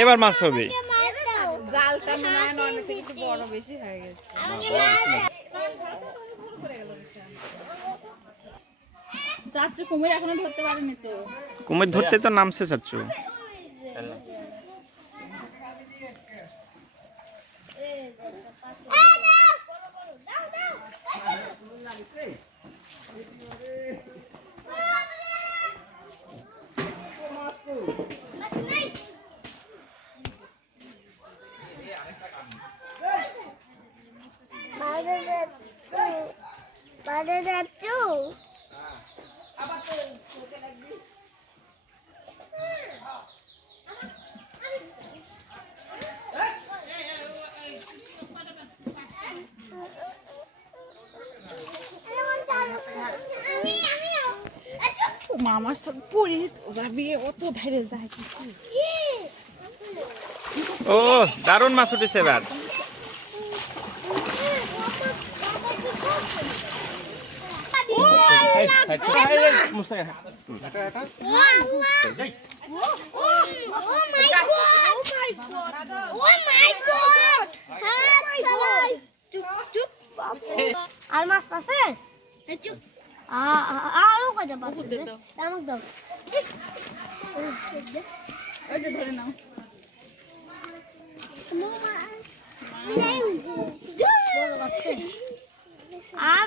এবার মাছ হবে জালটা মনে হয় অনেক একটু বড় বেশি হয়ে গেছে চাচু কুমির এখনো ধরতে পারেনি তো কুমির ধরতে তো নামছে চাচু মামার সব পড়ে যাবি অত ধারে যায় ও দারুণ মাছ উঠেছে এবার আর মাছ আছে আরো কয়টা মাছ আমাকে দাও ওই যে ধরে নাও আর